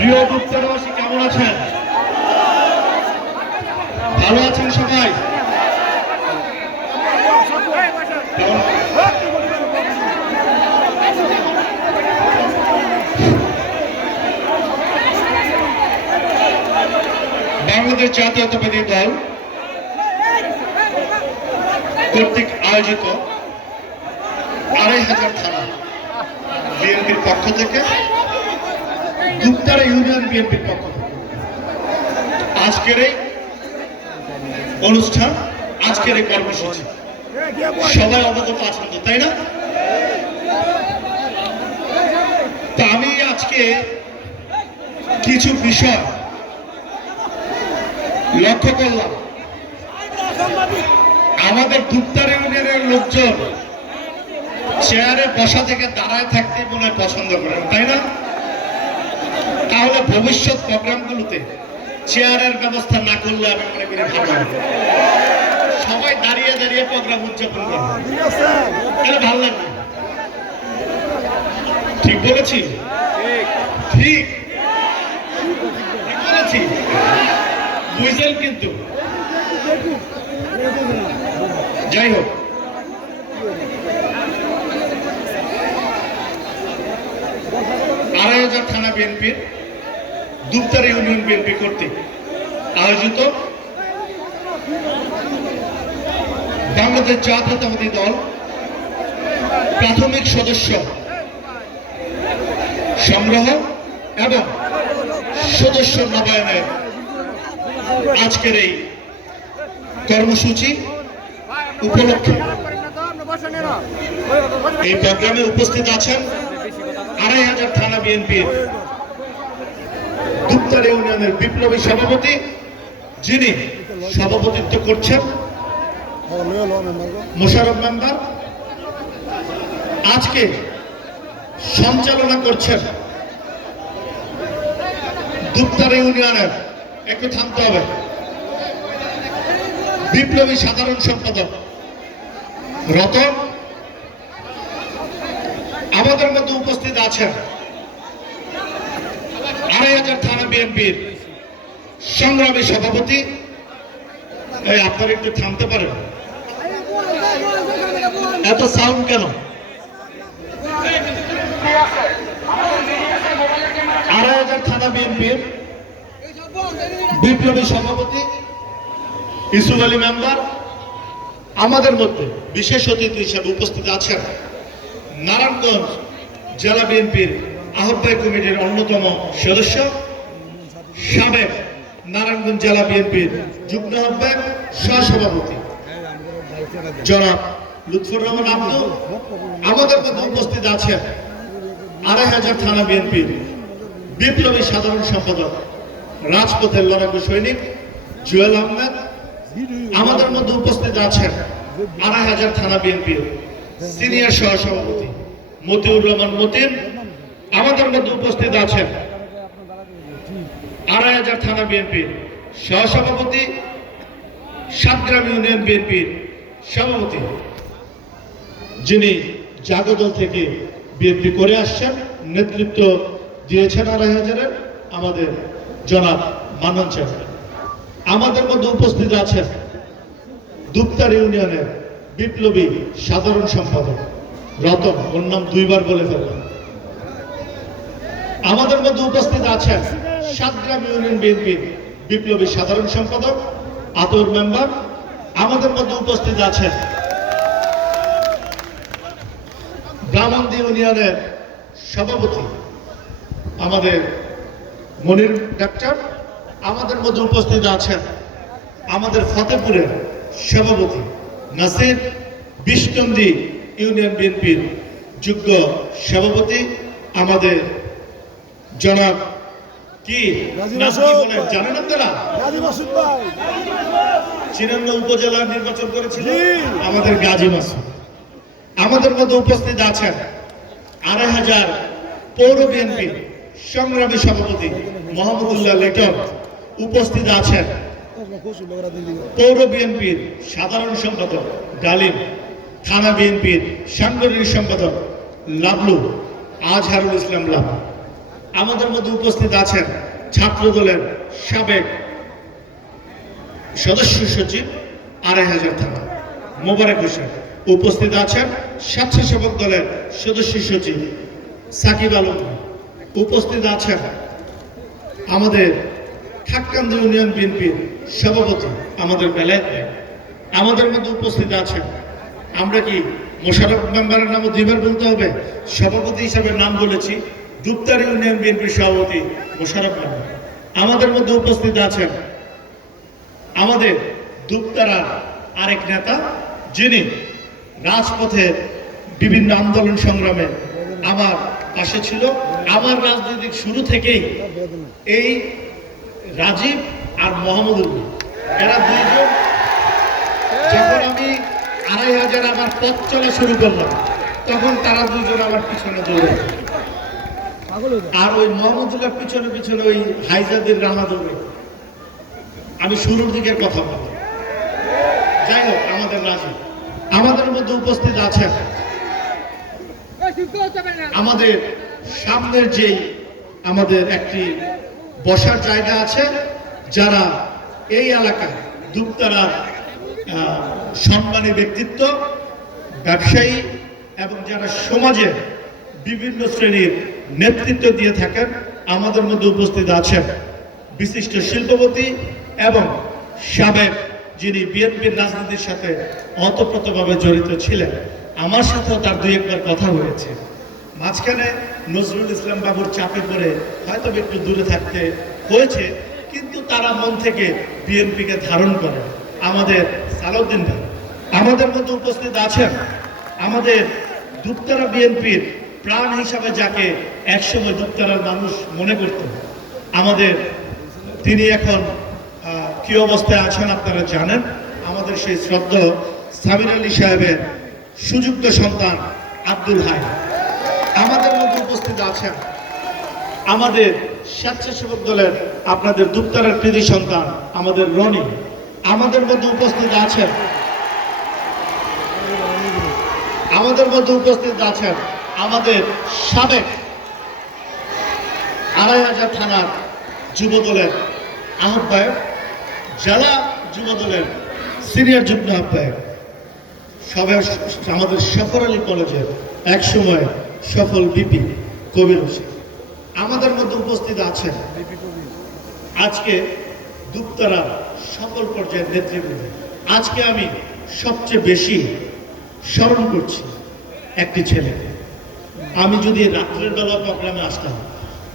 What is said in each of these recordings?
প্রিয় উত্তরবাসী কেমন আছেন? ভালো আছেন সবাই? বাংলাদেশ জাতীয়তাবাদী দল কর্তৃক আয়োজিত আড়াই হাজার থানা বিএনপির পক্ষ থেকে গুপ্তারা ইউনিয়ন বিএনপির পক্ষ আজকের এই অনুষ্ঠান, আজকের এই কর্মসূচি। সবাই অবগত আছেন তো, তাই না? তা আমি আজকে কিছু বিষয় লক্ষ্য করলাম। আমাদের গুপ্তার ইউনিয়নের লোকজন চেয়ারে বসা থেকে দাঁড়ায় থাকতে মনে পছন্দ করেন, তাই না? তাহলে ভবিষ্যৎ প্রোগ্রামগুলোতে। চেয়ারের ব্যবস্থা না করলে আমি মনে করি ভালো হবে। সবাই দাঁড়িয়ে দাঁড়িয়ে প্রোগ্রাম উদযাপন করবে। ভালো লাগবে। ঠিক বলেছি? ঠিক। বলেছি। বুঝলেন কিন্তু। যাই হোক। আড়াই হাজার থানা বিএনপির দুপতার ইউনিয়ন বিএনপি কর্তৃক আয়োজিত বাংলাদেশ জাতীয়তাবাদী দল প্রাথমিক সদস্য সংগ্রহ এবং সদস্য নবায়নের আজকের এই কর্মসূচি উপলক্ষে এই প্রোগ্রামে উপস্থিত আছেন আড়াই হাজার থানা বিএনপির দুপ্তার ইউনিয়নের বিপ্লবী সভাপতি, যিনি সভাপতিত্ব করছেন মোশারফ মেম্বার আজকে সঞ্চালনা করছেন দুপ্তার ইউনিয়নের, একটু থামতে হবে। বিপ্লবী সাধারণ সম্পাদক রতন, আমাদের মধ্যে উপস্থিত আছেন আড়াই হাজার থানা বিএনপির সংগ্রামী সভাপতি। এই, আপনারা একটু থামতে পারেন। এত সাউন্ড কেন? আড়াই হাজার থানা বিএনপির বিপ্লবী সভাপতি ইসুফ আলী মেম্বার আমাদের মধ্যে বিশেষ অতিথি হিসেবে উপস্থিত আছেন নারায়ণগঞ্জ জেলা বিএনপির আহ্বায়ক কমিটির অন্যতম সদস্য সাবেক নারায়ণগঞ্জ জেলা বিএনপির যুগ্ম আহ্বায়ক সহসভাপতি জনাব লুৎফর রহমান আব্দুল আমাদের মধ্যে উপস্থিত আছেন আড়াই হাজার থানা বিএনপির বিপ্লবী সাধারণ সম্পাদক, রাজপথের লড়াকু সৈনিক জুয়েল আহমেদ। আমাদের মধ্যে উপস্থিত আছেন আড়াই হাজার থানা বিএনপির সিনিয়র সহসভাপতি মতিউর রহমান মতিন। আমাদের মধ্যে উপস্থিত আছেন আড়াই হাজার থানা বিএনপির সহসভাপতি, সাতগ্রাম ইউনিয়ন বিএনপির সভাপতি, যিনি জাগদল থেকে বিএনপি করে আসছেন, নেতৃত্ব দিয়েছেন আড়াই হাজারের, আমাদের জনাব মানন আমাদের মধ্যে উপস্থিত আছেন দুপ্তার ইউনিয়নের বিপ্লবী সাধারণ সম্পাদক, রতন, ওর নাম দুইবার বলে ফেললাম। আমাদের মধ্যে উপস্থিত আছেন সাতগ্রাম ইউনিয়ন বিএনপির বিপ্লবী সাধারণ সম্পাদক, আতর মেম্বার। আমাদের মধ্যে উপস্থিত আছেন ব্রাহ্মণদি ইউনিয়নের সভাপতি, আমাদের মনির ডাক্তার। আমাদের মধ্যে উপস্থিত আছেন আমাদের ফতেপুরের সভাপতি নাসির বিষ্ণন্দি ইউনিয়ন বিএনপির যোগ্য সভাপতি, আমাদের জনাব কি? জানেন আপনারা? গাজী মাসুদ ভাই। চিনান্ন উপজেলা নির্বাচন করেছিল আমাদের গাজী মাসুদ। আমাদের মধ্যে উপস্থিত আছেন আড়াই হাজার পৌর বিএনপি সংগ্রামী সভাপতি মোহাম্মদুল্লাহ লেটন। উপস্থিত আছেন পৌর বিএনপির সাধারণ সম্পাদক ডালিম থানা বিএনপির সাংগঠনিক সম্পাদক লাবলু আজহারুল ইসলাম লাভ আমাদের মধ্যে উপস্থিত আছেন ছাত্র দলের সাবেক সদস্য সচিব আড়াই হাজার থানা, মোবারক হোসেন। উপস্থিত আছেন স্বেচ্ছাসেবক দলের সদস্য সচিব সাকিব আলম। উপস্থিত আছেন আমাদের ঠাক্কান্দি ইউনিয়ন বিএনপির সভাপতি আমাদের বেলায় আমাদের মধ্যে উপস্থিত আছেন, আমরা কি মোশারফ মেম্বারের নামও দুইবার বলতে হবে? সভাপতি হিসাবে নাম বলেছি। দুপ্তার ইউনিয়ন বিএনপির সভাপতি মোশারফ মেম্বার আমাদের মধ্যে উপস্থিত আছেন আমাদের দুপ্তারার আরেক নেতা, যিনি রাজপথে বিভিন্ন আন্দোলন সংগ্রামে আমার পাশে ছিল। আমার রাজনৈতিক শুরু থেকেই এই রাজীব আর মোহাম্মদুল এরা দুইজন। যখন আমি আড়াই হাজার আমার পথ চলা শুরু করলাম, তখন তারা দুজন আমার পিছনে দৌড়ে। আর ওই মোহাম্মদুল্লাহ পিছনে পিছনে ওই হাইজাদের রানা দৌড়ে আমি শুরুর দিকের কথা বললাম যাই হোক আমাদের রাজীব আমাদের মধ্যে উপস্থিত আছেন। আমাদের সামনের যেই আমাদের একটি বসার জায়গা আছে যারা এই এলাকায় দুপতারার সম্মানী ব্যক্তিত্ব ব্যবসায়ী এবং যারা সমাজের বিভিন্ন শ্রেণির নেতৃত্ব দিয়ে থাকেন, আমাদের মধ্যে উপস্থিত আছেন বিশিষ্ট শিল্পপতি এবং সাবেক যিনি বিএনপির রাজনীতির সাথে অতপ্রতভাবে জড়িত ছিলেন। আমার সাথেও তার দুই একবার কথা হয়েছে। মাঝখানে নজরুল ইসলাম বাবুর চাপে পড়ে হয়তো একটু দূরে থাকতে হয়েছে, কিন্তু তারা মন থেকে বিএনপিকে ধারণ করে আমাদের সালাউদ্দিন ভাই, আমাদের মধ্যে উপস্থিত আছেন। আমাদের দুপতারা বিএনপির প্রাণ হিসাবে যাকে একসময় দুপতারার মানুষ মনে করত, আমাদের তিনি এখন কি অবস্থায় আছেন আপনারা জানেন? আমাদের সেই শ্রদ্ধ সামির আলী সাহেবের সুযুক্ত সন্তান আব্দুল হাই। আমাদের মধ্যে উপস্থিত আছেন আমাদের স্বেচ্ছাসেবক দলের আপনাদের দুপ্তারের কৃতি সন্তান, আমাদের রনি। আমাদের মধ্যে উপস্থিত আছেন আমাদের মধ্যে উপস্থিত আছেন আমাদের সাবেক আড়াই হাজার থানার যুব দলের আহ্বায়ক, জেলা যুব দলের সিনিয়র যুগ্ম আহ্বায়ক। সবাই আমাদের সফর আলী কলেজের এক সময় সফল বিপি কবির হোসেন। আমাদের মধ্যে উপস্থিত আছেন আজকে দুপ্তারা সকল পর্যায়ের নেতৃবৃন্দ। আজকে আমি সবচেয়ে বেশি স্মরণ করছি একটি ছেলে আমি যদি রাত্রের বেলা প্রোগ্রামে আসতাম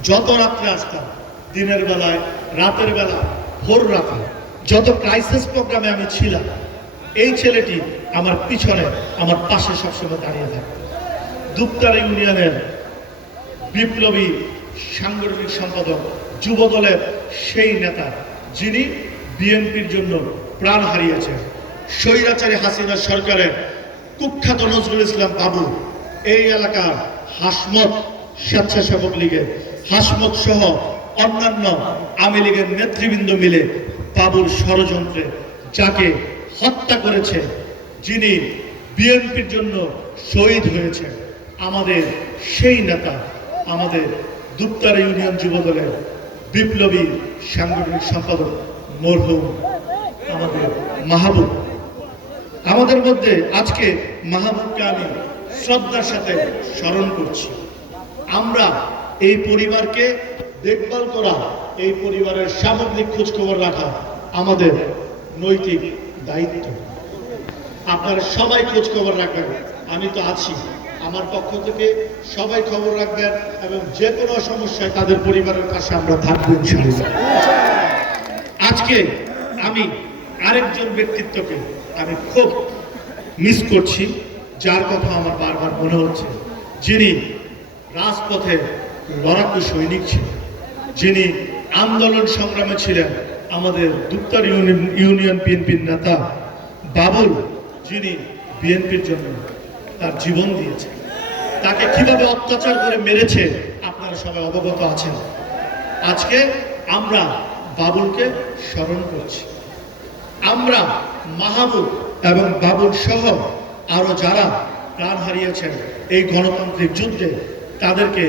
যত রাত্রে আসতাম, দিনের বেলায়, রাতের বেলা, ভোর রাতে, যত ক্রাইসিস প্রোগ্রামে আমি ছিলাম, এই ছেলেটি আমার পিছনে, আমার পাশে সবসময় দাঁড়িয়ে থাকে দুপ্তার ইউনিয়নের বিপ্লবী সাংগঠনিক সম্পাদক যুব দলের সেই নেতা, যিনি বিএনপির জন্য প্রাণ হারিয়েছেন স্বৈরাচারী হাসিনা সরকারের কুখ্যাত নজরুল ইসলাম বাবু, এই এলাকার হাসমত স্বেচ্ছাসেবক লীগের হাসমত সহ অন্যান্য আওয়ামী লীগের নেতৃবৃন্দ মিলে বাবুর ষড়যন্ত্রে যাকে হত্যা করেছে, যিনি বিএনপির জন্য শহীদ হয়েছে আমাদের সেই নেতা, আমাদের দুপ্তার ইউনিয়ন যুবদলের বিপ্লবী সাংগঠনিক সম্পাদক মরহুম আমাদের মাহবুব। আমাদের মধ্যে আজকে মাহবুবকে আমি শ্রদ্ধার সাথে স্মরণ করছি। আমরা এই পরিবারকে দেখভাল করা, এই পরিবারের সামগ্রিক খোঁজখবর রাখা আমাদের নৈতিক দায়িত্ব। আপনারা সবাই খোঁজ খবর রাখবেন, আমি তো আছি। আমার পক্ষ থেকে সবাই খবর রাখবেন এবং যে কোনো সমস্যায় তাদের পরিবারের পাশে আমরা থাকব ইনশাআল্লাহ। আজকে আমি আরেকজন ব্যক্তিত্বকে আমি খুব মিস করছি, যার কথা আমার বারবার মনে হচ্ছে, যিনি রাজপথে লড়াকু সৈনিক ছিলেন, যিনি আন্দোলন সংগ্রামে ছিলেন আমাদের দুপ্তার ইউনিয়ন বিএনপির নেতা বাবুল, যিনি বিএনপির জন্য তার জীবন দিয়েছে তাকে কীভাবে অত্যাচার করে মেরেছে আপনারা সবাই অবগত আছেন। আজকে আমরা বাবুলকে স্মরণ করছি। আমরা মাহবুব এবং বাবুল সহ আরও যারা প্রাণ হারিয়েছেন এই গণতান্ত্রিক যুদ্ধে তাদেরকে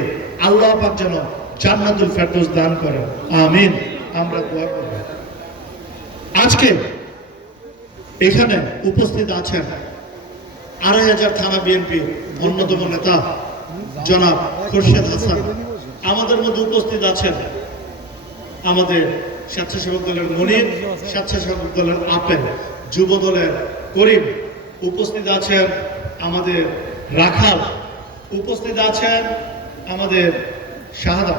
আল্লাহ পাক যেন জান্নাতুল ফেরদৌস দান করেন। আমিন। আমরা দোয়া করব। আজকে এখানে উপস্থিত আছেন আড়াই হাজার থানা বিএনপি অন্যতম নেতা জনাব খোরশেদ হাসান। আমাদের মধ্যে উপস্থিত আছেন আমাদের স্বেচ্ছাসেবক দলের মনির, স্বেচ্ছাসেবক দলের আপেল যুব দলের করিম। উপস্থিত আছেন আমাদের রাখাল উপস্থিত আছেন আমাদের শাহাদা,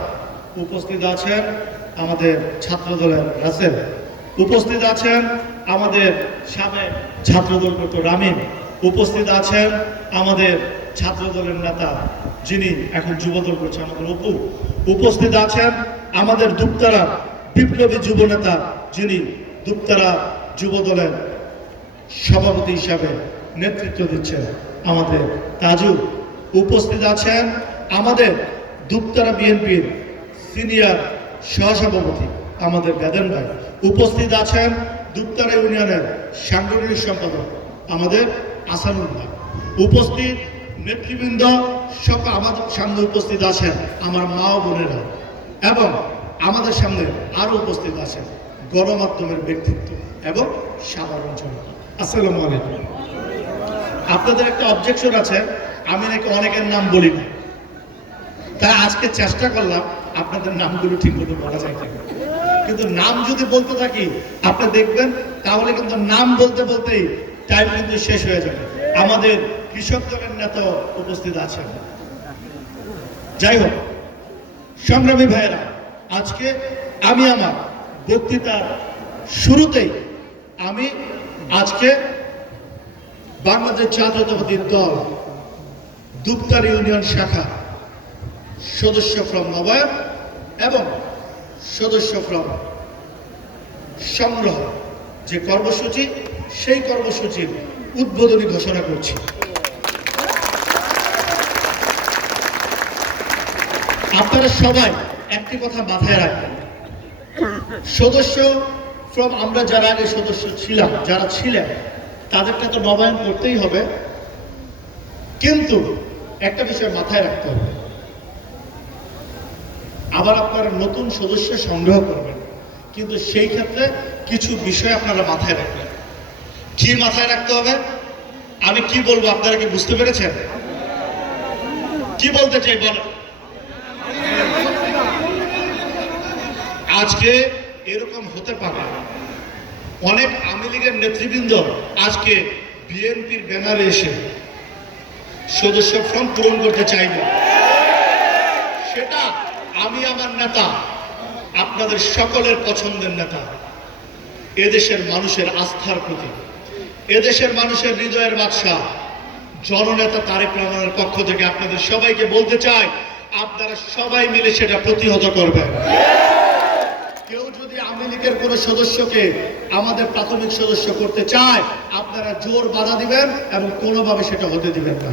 উপস্থিত আছেন আমাদের ছাত্র দলের রাসেল, উপস্থিত আছেন আমাদের সাবেক ছাত্রদল কর্ত রামিন উপস্থিত আছেন আমাদের ছাত্র দলের নেতা যিনি এখন যুবদল করছে আমাদের অপু, উপস্থিত আছেন আমাদের দুপ্তারা বিপ্লবী যুব নেতা যিনি দুপ্তারা যুব দলের সভাপতি হিসাবে নেতৃত্ব দিচ্ছেন আমাদের তাজু উপস্থিত আছেন আমাদের দুপ্তারা বিএনপির সিনিয়র সহসভাপতি আমাদের বেদন ভাই। উপস্থিত আছেন দুপ্তারা ইউনিয়নের সাংগঠনিক সম্পাদক আমাদের আসানুল ভাই। উপস্থিত নেতৃবৃন্দ সকল আমাদের সামনে উপস্থিত আছেন আমার মা ও বোনেরা এবং আমাদের সামনে আরও উপস্থিত আছেন গণমাধ্যমের ব্যক্তিত্ব এবং সাধারণ জনতা। আসসালামু আলাইকুম। আপনাদের একটা অবজেকশন আছে। আমি নাকি অনেকের নাম বলি না। তাই আজকে চেষ্টা করলাম আপনাদের নামগুলো ঠিক মতো বলা যায় কিনা। কিন্তু নাম যদি বলতে থাকি, আপনি দেখবেন, তাহলে কিন্তু নাম বলতে বলতেই টাইম কিন্তু শেষ হয়ে যাবে। আমাদের কৃষক দলের নেতা উপস্থিত আছেন। যাই হোক, সংগ্রামী ভাইয়েরা, আজকে আমি আমার বক্তৃতার শুরুতেই আমি আজকে বাংলাদেশ জাতীয়তাবাদী দল দুপ্তার ইউনিয়ন শাখা সদস্য ফ্রম নবায়ন এবং সদস্য ফ্রম সংগ্রহ যে কর্মসূচি, সেই কর্মসূচির উদ্বোধনী ঘোষণা করছি। আপনারা সবাই একটি কথা মাথায় রাখবেন। সদস্য ফ্রম আমরা যারা আগে সদস্য ছিলাম, যারা ছিলেন, তাদেরকে তো নবায়ন করতেই হবে। কিন্তু একটা বিষয় মাথায় রাখতে হবে। আবার আপনারা নতুন সদস্য সংগ্রহ করবেন। কিন্তু সেই ক্ষেত্রে কিছু বিষয় আপনারা মাথায় রাখবেন। কি মাথায় রাখতে হবে? আমি কি বলব, আপনারা কি বুঝতে পেরেছেন? কি বলতে চাই বল আজকে এরকম হতে পারে, অনেক আওয়ামী লীগের নেতৃবৃন্দ আজকে বিএনপির ব্যানারে এসে সদস্য ফর্ম পূরণ করতে চাইবে। সেটা আমি আমার নেতা, আপনাদের সকলের পছন্দের নেতা, এদেশের মানুষের আস্থার প্রতীক, এদেশের মানুষের হৃদয়ের বাদশাহ, জননেতা তারেক রহমানের পক্ষ থেকে আপনাদের সবাইকে বলতে চাই, আপনারা সবাই মিলে সেটা প্রতিহত করবেন। লীগের কোন সদস্যকে আমাদের প্রাথমিক সদস্য করতে চায়, আপনারা জোর বাধা দিবেন এবং কোনোভাবে সেটা হতে দিবেন না।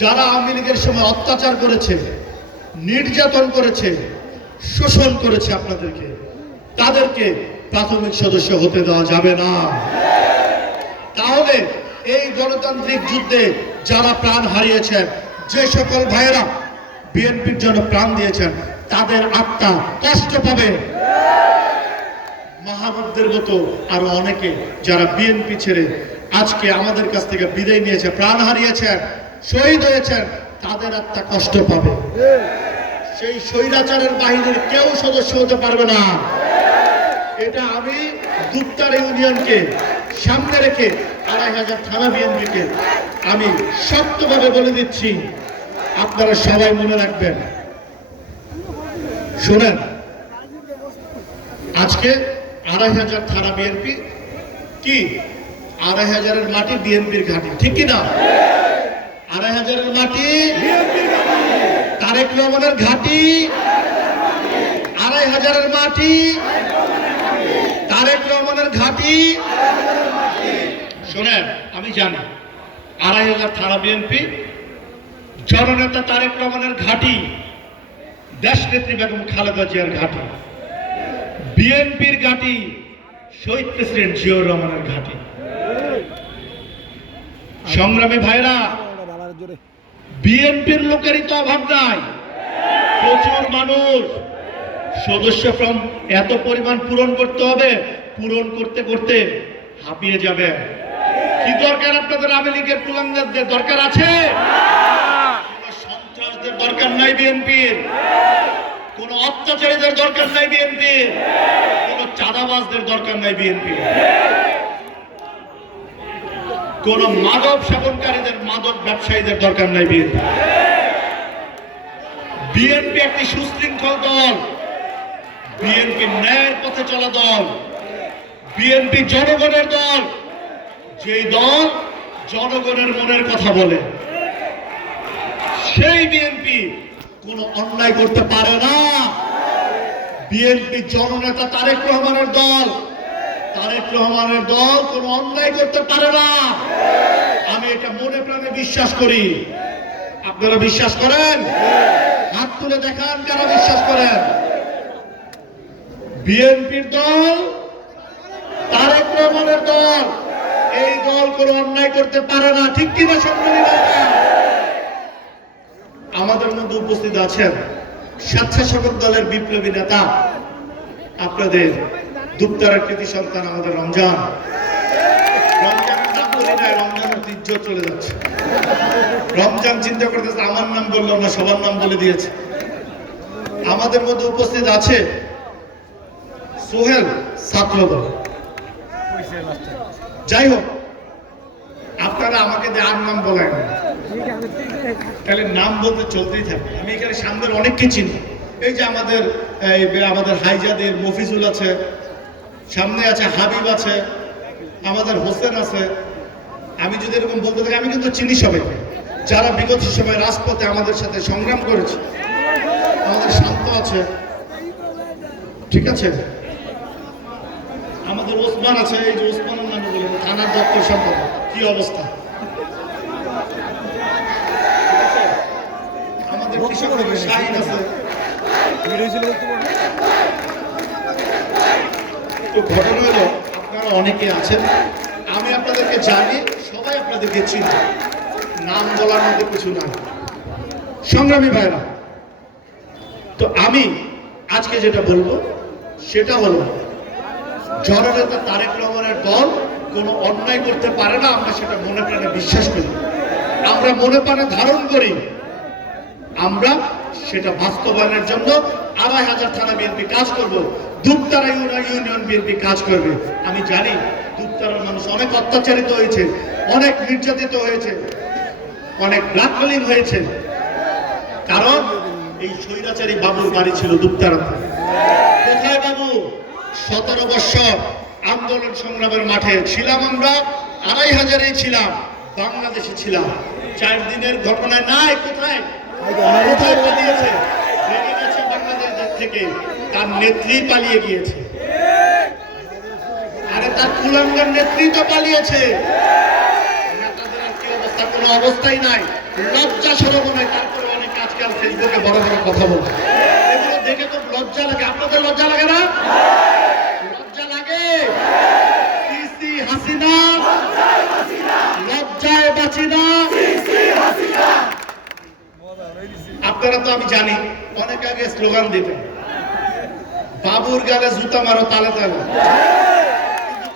যারা আওয়ামী লীগের সময় অত্যাচার করেছে, নির্যাতন করেছে, শোষণ করেছে আপনাদেরকে, তাদেরকে প্রাথমিক সদস্য হতে দেওয়া যাবে না। তাহলে এই গণতান্ত্রিক যুদ্ধে যারা প্রাণ হারিয়েছেন, যে সকল ভাইয়েরা, বিএনপির জন্য প্রাণ দিয়েছেন তাদের আত্মা কষ্ট পাবে। মাহবুবদের মতো আরও অনেকে যারা বিএনপি ছেড়ে আজকে আমাদের কাছ থেকে বিদায় নিয়েছে, প্রাণ হারিয়েছেন, শহীদ হয়েছেন, তাদের আত্মা কষ্ট পাবে। সেই স্বৈরাচারের বাহিনীর কেউ সদস্য হতে পারবে না। এটা আমি দুপ্তার ইউনিয়নকে সামনে রেখে আড়াই হাজার থানা বিএনপিকে আমি শক্তভাবে বলে দিচ্ছি, আপনারা সবাই মনে রাখবেন। শোনেন, আজকে আড়াই হাজার থানা বিএনপি কি? আড়াই হাজারের মাটি বিএনপির ঘাঁটি, ঠিক কি না আড়াই হাজারের মাটি তারেক রহমানের ঘাঁটি, আড়াই হাজারের মাটি তারেক রহমানের ঘাঁটি। শোনেন, আমি জানি, আড়াই হাজার থানা বিএনপি জননেতা তারেক রহমানের ঘাঁটি দেশ নেত্রী বেগম খালেদা জিয়ার ঘাঁটি, বিএনপির ঘাঁটি, শহীদ প্রেসিডেন্ট জিয়াউর রহমানের ঘাঁটি। সংগ্রামী ভাইরা, বিএনপির লোকেরই তো অভাব নাই। প্রচুর মানুষ। সদস্য ফর্ম এত পরিমাণ পূরণ করতে হবে, পূরণ করতে করতে হাঁপিয়ে যাবে। কি দরকার আপনাদের আওয়ামী লীগের দরকার আছে? সন্ত্রাসদের দরকার নাই বিএনপির। কোন অত্যাচারীদের দরকার নাই বিএনপির। কোন চাঁদাবাজদের দরকার নাই বিএনপির। কোন মাদক সেবনকারীদের, মাদক ব্যবসায়ীদের দরকার নাই বিএনপি বিএনপি একটি সুশৃঙ্খল দল। বিএনপি ন্যায়ের পথে চলা দল। বিএনপি জনগণের দল। যেই দল জনগণের মনের কথা বলে। সেই বিএনপি কোনো অন্যায় করতে পারে না। বিএনপি জননেতা তারেক রহমানের দল। তারেক রহমানের দল কোনো অন্যায় করতে পারে না। আমি এটা মনে প্রাণে বিশ্বাস করি। আপনারা বিশ্বাস করেন? হাত তুলে দেখান কারা বিশ্বাস করেন। বিএনপির দল, তারেক রহমানের দল, এই দল কোনো অন্যায় করতে পারে না। ঠিক কিনা সম্মানী? আমাদের মধ্যে উপস্থিত আছেন স্বেচ্ছাসেবক দলের বিপ্লবী নেতা, আপনাদের দুপ্তারার কৃতি সন্তান আমাদের রমজান। রমজানের নাম রমজানের চলে যাচ্ছে। রমজান চিন্তা আমার নাম সবার নাম বলে দিয়েছে। আমাদের মধ্যে উপস্থিত আছে সোহেল ছাত্রদল। যাই হোক, আপনারা আমাকে আর নাম বলেন তাহলে নাম বলতে চলতেই থাকে আমি এখানে সামনের অনেককে চিনি। এই যে আমাদের আমাদের হাইজাদের মফিজুল আছে, সামনে আছে হাবিব আছে, আমাদের হোসেন আছে। আমি যদি এরকম বলতে থাকি, আমি কিন্তু চিনি সবাইকে। যারা বিগত সময় রাজপথে আমাদের সাথে সংগ্রাম করেছে, আমাদের শান্ত আছে। ঠিক আছে? আমাদের ওসমান আছে, এই যে ওসমানের নামে বলে, থানার দপ্তর সম্পাদক। কি অবস্থা আমাদের কৃষক থেকে শাহিন আছে অনেকে আছেন আমি আপনাদেরকে জানি সবাই আপনাদেরকে চিনি নাম বলার মধ্যে কিছু না সংগ্রামী ভাইরা তো আমি আজকে যেটা বলব সেটা হলো জননেতা তারেক রহমানের দল কোনো অন্যায় করতে পারে না আমরা সেটা মনে প্রাণে বিশ্বাস করি আমরা মনে প্রাণে ধারণ করি আমরা সেটা বাস্তবায়নের জন্য আড়াই হাজার থানা বিএনপি কাজ করব, দুপতারা ইউনিয়ন বিএনপি কাজ করবে। আমি জানি দুপতারার মানুষ অনেক অত্যাচারিত হয়েছে, অনেক নির্যাতিত হয়েছে, অনেক ব্ল্যাকমেলিং হয়েছে। কারণ এই স্বৈরাচারী বাবুর বাড়ি ছিল দুপতারাতে। কোথায় বাবু? সতেরো বৎসর আন্দোলন সংগ্রামের মাঠে ছিলাম আমরা, আড়াই হাজারেই ছিলাম, বাংলাদেশে ছিলাম। চার দিনের ঘটনায় নাই কোথায়? থেকে। তার নেত্রী পালিয়ে গিয়েছে। আরে তার কুলাঙ্গার নেত্রী তো পালিয়েছে। নেতাদের আর কি অবস্থা কোনো অবস্থাই নাই। লজ্জা সরব নয় তারপরে অনেক আজকাল ফেসবুকে বড় বড় কথা বলে এগুলো দেখে তো লজ্জা লাগে। আপনাদের লজ্জা লাগে না লজ্জা লাগে সিসি হাসিনা লজ্জায় বাঁচি না আপনারা তো আমি জানি। অনেক আগে স্লোগান দিতেন। বাবুর গালে জুতা মারো, তালে তালে।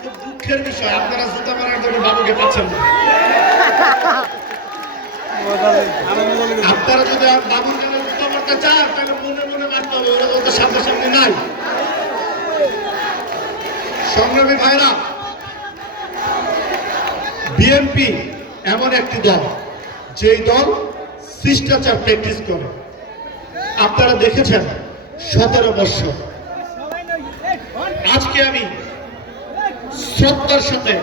খুব দুঃখের বিষয়, আপনারা জুতা মারার জন্য বাবুকে পাচ্ছেন না। আপনারা যদি বাবুর গালে জুতা মারতে চান, তাহলে মনে মনে মারতে হবে, ওরা তো নাই। সংগ্রামী ভাইরা, বিএনপি এমন একটি দল, যেই দল শিষ্টাচার প্র্যাকটিস করে। আপনারা দেখেছেন সতেরো বছর আজকে আমি শ্রদ্ধার সাথে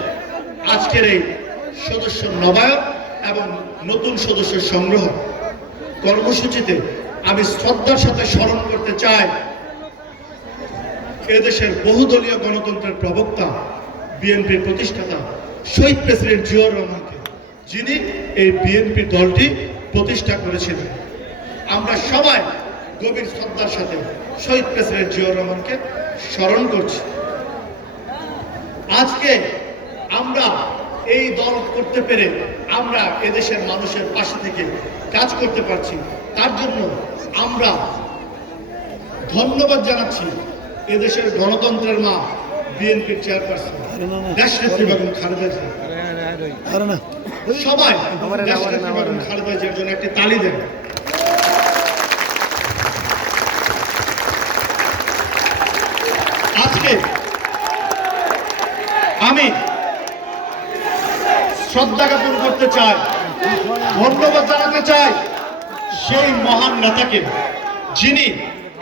আজকের এই সদস্য নবায়ন এবং নতুন সদস্য সংগ্রহ কর্মসূচিতে আমি শ্রদ্ধার সাথে স্মরণ করতে চাই। এদেশের বহুদলীয় গণতন্ত্রের প্রবক্তা বিএনপির প্রতিষ্ঠাতা শহীদ প্রেসিডেন্ট জিয়াউর রহমানকে, যিনি এই বিএনপি দলটি প্রতিষ্ঠা করেছিলেন। আমরা সবাই গভীর শ্রদ্ধার সাথে শহীদ প্রেসিডেন্ট জিয়াউর রহমানকে স্মরণ করছি আজকে আমরা এই দল করতে পেরে আমরা এদেশের মানুষের পাশে থেকে কাজ করতে পারছি তার জন্য আমরা ধন্যবাদ জানাচ্ছি এদেশের গণতন্ত্রের মা বিএনপির চেয়ারপারসন খালেদা জিয়া সবাই খালেদা জিয়ার জন্য একটি তালি দেন আজকে আমি শ্রদ্ধা জ্ঞাপন করতে চাই, ধন্যবাদ জানাতে চাই সেই মহান নেতাকে যিনি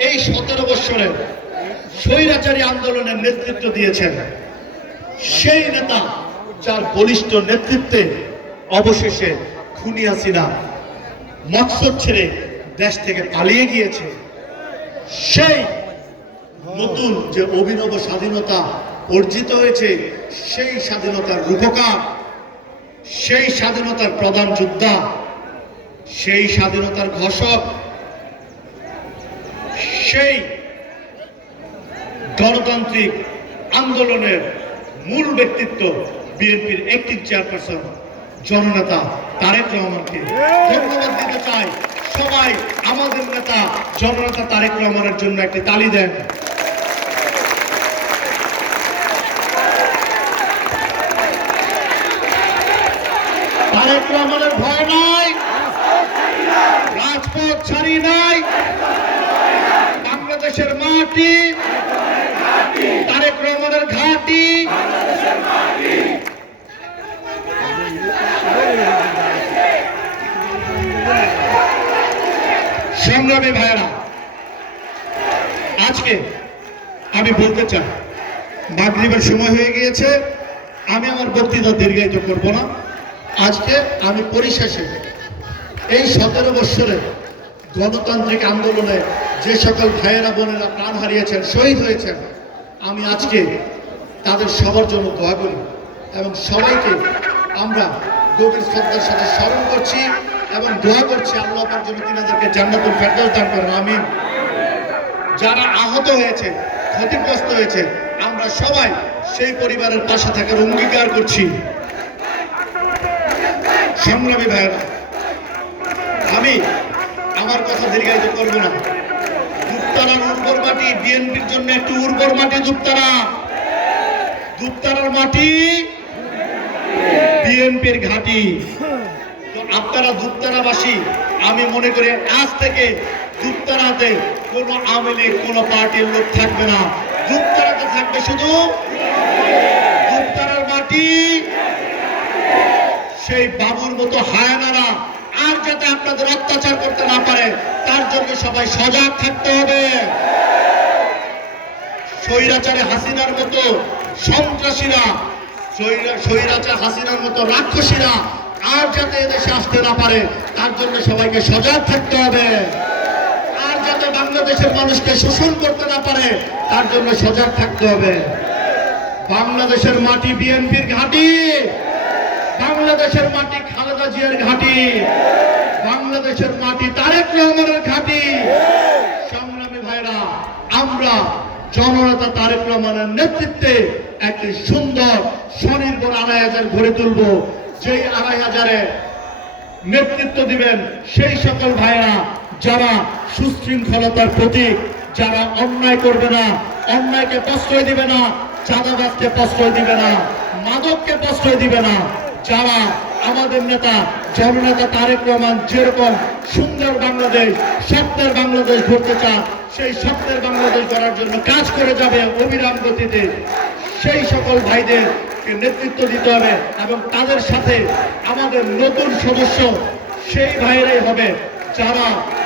এই সতেরো বৎসরের স্বৈরাচারী আন্দোলনের নেতৃত্ব দিয়েছেন। সেই নেতা যার বলিষ্ঠ নেতৃত্বে অবশেষে খুনি হাসিনা মৎস্য ছেড়ে দেশ থেকে পালিয়ে গিয়েছে। সেই নতুন যে অভিনব স্বাধীনতা অর্জিত হয়েছে, সেই স্বাধীনতার রূপকার, সেই স্বাধীনতার প্রধান যোদ্ধা, সেই স্বাধীনতার ঘোষক, সেই গণতান্ত্রিক আন্দোলনের মূল ব্যক্তিত্ব বিএনপির একটি চেয়ারপারসন জননেতা তারেক রহমানকে। ধন্যবাদ দিতে চাই সবাই, আমাদের নেতা জননেতা তারেক রহমানের জন্য একটি তালি দেন তারেক রহমানের ভয় নাই রাজপথ ছাড়ি নাই মাটি তারেক ঘাটি। সংগ্রামী ভাইয়েরা, আজকে আমি বলতে চাই মাগরিবের সময় হয়ে গিয়েছে। আমি আমার বক্তৃতা দীর্ঘায়িত করব না। আজকে আমি পরিশেষে এই সতেরো বৎসরে গণতান্ত্রিক আন্দোলনে যে সকল ভাইয়েরা, বোনেরা প্রাণ হারিয়েছেন, শহীদ হয়েছেন, আমি আজকে তাদের সবার জন্য দোয়া করি এবং সবাইকে আমরা গভীর শ্রদ্ধার সাথে স্মরণ করছি এবং দোয়া করছি আল্লাহ যেন তিনাদেরকে জান্নাতুল ফেরদৌস দান করেন, আমিন। যারা আহত হয়েছে, ক্ষতিগ্রস্ত হয়েছে, আমরা সবাই সেই পরিবারের পাশে থাকার অঙ্গীকার করছি। সংগ্রামী ভাইয়েরা, আমি আমার কথা দীর্ঘায়িত করব না। দুপ্তারার উর্বর মাটি, বিএনপির জন্য একটু উর্বর মাটি দুপ্তারা। দুপ্তারার মাটি বিএনপির ঘাটি। তো আপনারা দুপ্তারাবাসী, আমি মনে করি আজ থেকে দুপ্তারাতে কোনো আওয়ামী কোনো পার্টির লোক থাকবে না। দুপ্তারাতে থাকবে শুধু দুপ্তারার মাটি সেই বাবুর মতো হায়ানারা। আপনাদের অত্যাচার করতে না পারে, তার জন্য সবাই সজাগ থাকতে হবে। স্বৈরাচারে হাসিনার মতো সন্ত্রাসীরা স্বৈরাচার হাসিনার মতো রাক্ষসীরা আর যাতে এদেশে আসতে না পারে, তার জন্য সবাইকে সজাগ থাকতে হবে। আর যাতে বাংলাদেশের মানুষকে শোষণ করতে না পারে, তার জন্য সজাগ থাকতে হবে। বাংলাদেশের মাটি বিএনপির ঘাঁটি, বাংলাদেশের মাটি খালেদা জিয়ার ঘাঁটি। বাংলাদেশের মাটি তারেক রহমানের ঘাঁটি সংগ্রামী ভাইরা, আমরা জননেতা তারেক রহমানের নেতৃত্বে একটি সুন্দর স্বনির্ভর আড়াই হাজার গড়ে তুলব। যেই আড়াই হাজারে নেতৃত্ব দিবেন সেই সকল ভাইরা যারা সুশৃঙ্খলতার প্রতীক, যারা অন্যায় করবে না, অন্যায়কে প্রশ্রয় দিবে না, চাঁদাবাজকে প্রশ্রয় দিবে না, মাদককে প্রশ্রয় দিবে না, যারা আমাদের নেতা জননেতা তারেক রহমান যেরকম সুন্দর বাংলাদেশ, স্বপ্নের বাংলাদেশ গড়তে চান সেই স্বপ্নের বাংলাদেশ গড়ার জন্য কাজ করে যাবে অবিরাম গতিতে। সেই সকল ভাইদের নেতৃত্ব দিতে হবে এবং তাদের সাথে আমাদের নতুন সদস্য সেই ভাইরাই হবে যারা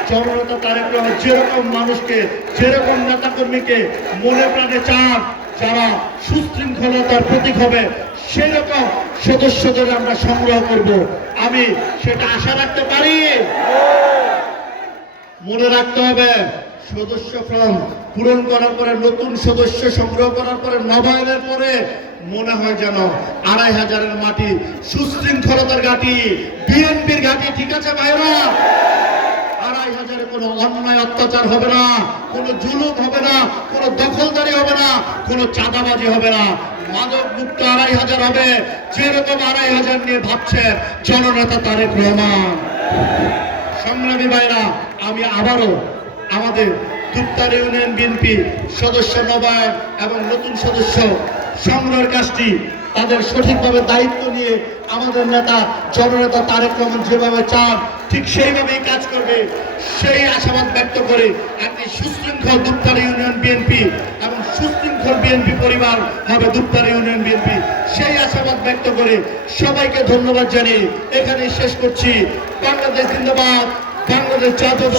জননেতা তারেক রহমান যেরকম মানুষকে, যেরকম নেতাকর্মীকে মনে প্রাণে চান যারা সুশৃঙ্খলতার প্রতীক হবে সেই রকম সদস্যদের আমরা সংগ্রহ করব। আমি সেটা আশা রাখতে পারি। মনে রাখতে হবে, সদস্য ফর্ম পূরণ করার পরে, নতুন সদস্য সংগ্রহ করার পরে, নবায়নের পরে মনে হয় যেন আড়াই হাজারের মাটি সুশৃঙ্খলতার ঘাটি, বিএনপির ঘাটি, ঠিক আছে ভাইরা? কোনো অন্যায়, অত্যাচার হবে না, কোনো জুলুম হবে না, কোনো দখলদারি হবে না, কোনো চাঁদাবাজি হবে না। মাদক মুক্ত আড়াই হাজার হবে, যেরকম আড়াই হাজার নিয়ে ভাবছেন জননেতা তারেক রহমান। সংগ্রামী ভাইরা, আমি আবারও আমাদের দুপ্তার ইউনিয়ন বিএনপি সদস্য নবায়ন এবং নতুন সদস্য সংগ্রহের কাজটি তাদের সঠিকভাবে দায়িত্ব নিয়ে আমাদের নেতা জননেতা তারেক রহমান যেভাবে চান ঠিক সেইভাবেই কাজ করবে। সেই আশাবাদ ব্যক্ত করে একটি সুশৃঙ্খল দুপ্তার ইউনিয়ন বিএনপি এবং সুশৃঙ্খল বিএনপি পরিবার হবে দুপ্তার ইউনিয়ন বিএনপি সেই আশাবাদ ব্যক্ত করে সবাইকে ধন্যবাদ জানিয়ে এখানে শেষ করছি। বাংলাদেশ জিন্দাবাদ বাংলাদেশ জাতীয়